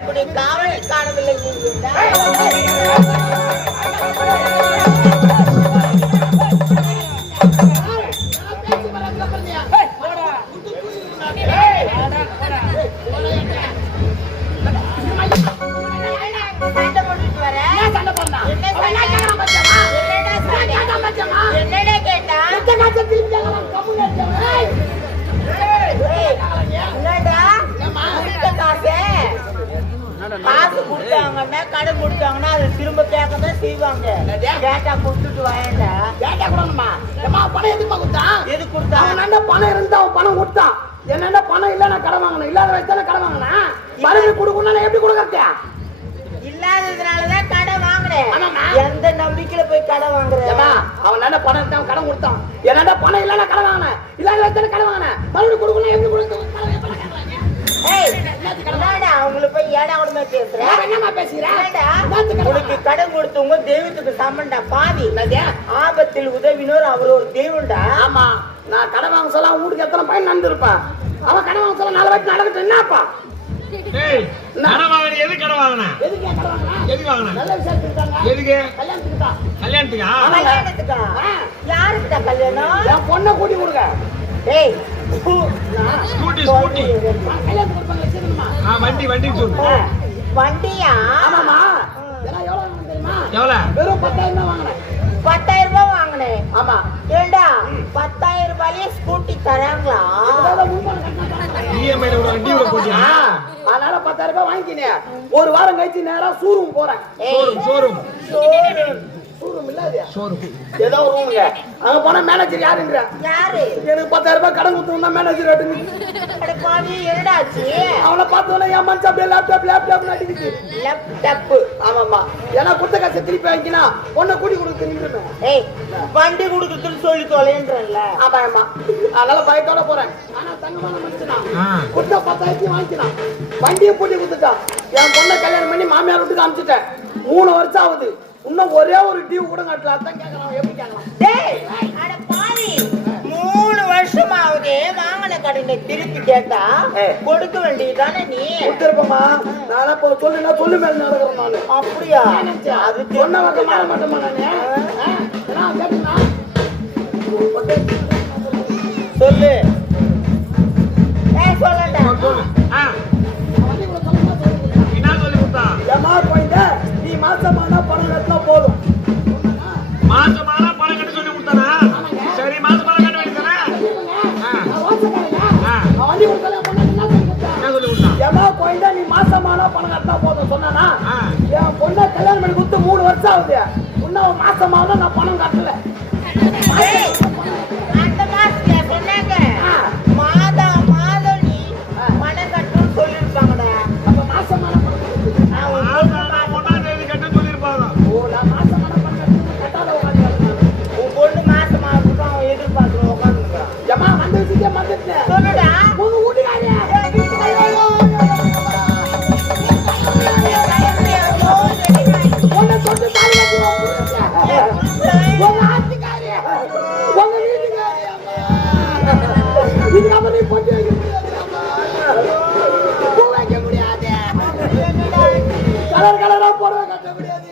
இப்படி காவலை காணவில்லை. காசு கொடுத்தாங்கன்னா கடன் கொடுத்தாங்கன்னா அது திரும்ப கேட்கதான் செய்வாங்க. டேட்டா கொடுத்துட்டு வாயண்டா. டேட்டா கொடுக்கணுமா? பணம் எதுக்கு கொடுத்தான்? எதுக்கு கொடுத்தான்? அவன் பணம் இருந்தா அவன் பணம் கொடுத்தான். என்ன பணம் இல்ல நான் கடன் வாங்கினேன். இல்லாத வயசுல கடன் வாங்கினேன். மறுபடியும் கொடுக்கணும் எப்படி கொடுக்கறதா? இல்லாததுனாலதான் கடன் வாங்கினேன். எந்த நம்பிக்கையில போய் கடன் வாங்குறேன்? அவன் என்ன பணம் இருந்தான் கடன் கொடுத்தான். என்ன பணம் இல்ல நான் கடன் வாங்கினேன். இல்லாத வயசுல கடன் வாங்கினேன். மறுபடியும் கொடுக்கணும் எப்படி கொடுக்க? அவங்களை போய் ஏடா உடனே பேசுறேன். என்னமா பேசுறேன்? உனக்கு கடன் கொடுத்தவங்க தெய்வத்துக்கு சமண்டா பாவி. ஆபத்தில் உதவினோர் அவர் ஒரு தெய்வம்டா. ஆமா, நான் கடன் வாங்க சொல்ல வீட்டுக்கு எத்தனை பையன் நடந்திருப்பான். அவன் கடன் வாங்க சொல்ல 4 வாட்டி நடக்கட்டும். என்னப்பா கடன் வாங்கின? எது கடன் வாங்கின? எதுக்கு வாங்கின? நல்ல விஷயத்துக்கு. எதுக்கு? கல்யாணத்துக்கு. கல்யாணத்துக்கா? கல்யாணத்துக்கா? யாருக்குடா கல்யாணம்? என் பொண்ணை கூட்டி கொடுங்க. ஏய் ஸ்கூட்டி வண்டி சொல்லு. வண்டியா? ஆமாமா. எவ்வளவு தெரியுமா? எவ்வளவு? வெறும் 10,000 தான் வாங்கினேன். 10,000 ரூபாய் வாங்கினேன். ஆமா. ஏண்டா 10,000 ரூபாயிலே ஸ்கூட்டி தராங்களா? இஎம்ஐ ஒரு வண்டி உள்ள போட்டியா? அதனால 10,000 ரூபாய் வாங்கினேன். ஒரு வாரம் கழிச்சு நேரா ஷோரூம் போறேன். ஷோரூம் இல்ல ஏதோ ரூமுங்க. அங்க போனா மேனேஜர் யாருன்ற? யாரு? எனக்கு 10,000 ரூபாய் கடன் கொடுத்தா மேனேஜர் ஆட்டுங்க. அட பாவி, என்னடாச்சு? அவனை பார்த்தோன்னே என் மனசு அப்படியே லேப்டாப் நடிக்குது. லேப்டாப்? ஆமாமா. ஏன்னா குத்த காசை திருப்பி வாங்கினா பொண்ணை கூட்டி கொடுத்து நின்றுவேன். ஏய், வண்டி கொடுக்குறதுன்னு சொல்லி தொலைன்றல. ஆமா. அதனால பயத்தோட போறேன். ஆனா தங்கமான மனுஷனா குத்த 10,000 வாங்கினான். வண்டியை பூட்டி கொடுத்துட்டான். என் பொண்ணை கல்யாணம் பண்ணி மாமியார் வீட்டுக்கு அனுப்பிச்சிட்டேன். 3 வருஷம் ஆகுது. இன்னும் ஒரே ஒரு டியூ கூட கட்டல. அதான் கேட்கலாம். எப்படி கேட்கலாம்? டேய், அட பாவி, 3 வருஷம் ஆகுது. வாங்கின கடனை திருப்பி கேட்டா கொடுக்க வேண்டியதானே நீ? கொடுத்துருப்பமா. நான் இப்போ சொல்லு மேல நடக்கிறேன் நானு. அப்படியா? அது சொன்ன வகை மாற மாட்டேமா நானு. சொல்லு. சொல்லண்டா. என்ன சொல்லி கொடுத்தா? ஏமா போயிட்ட நீ மாசமான பணம் கட்டினா போதும். மாசமான பணம் கட்ட சொல்லி கொடுத்தானா? சரி, மாசமான கட்ட வேண்டியதானே? வண்டி கொடுத்தல பொண்ணு என்ன சொல்லி கொடுத்தா? ஏமா போயிட்ட நீ மாசமான பணம் கட்டினா போதும் சொன்னானா? என் பொண்ணை கல்யாணம் பண்ணி கொடுத்து 3 வருஷம் ஆகுது. இன்னும் மாசமான நான் பணம் கட்டல. அந்த மாசத்துல சொன்னாங்க மாதம் நீ பணம் கட்டணும்னு சொல்லிருப்பாங்கடா. அப்ப மாசமான பணம் சொல்லுடா. கலர் கலரா போட கட்ட முடியாது.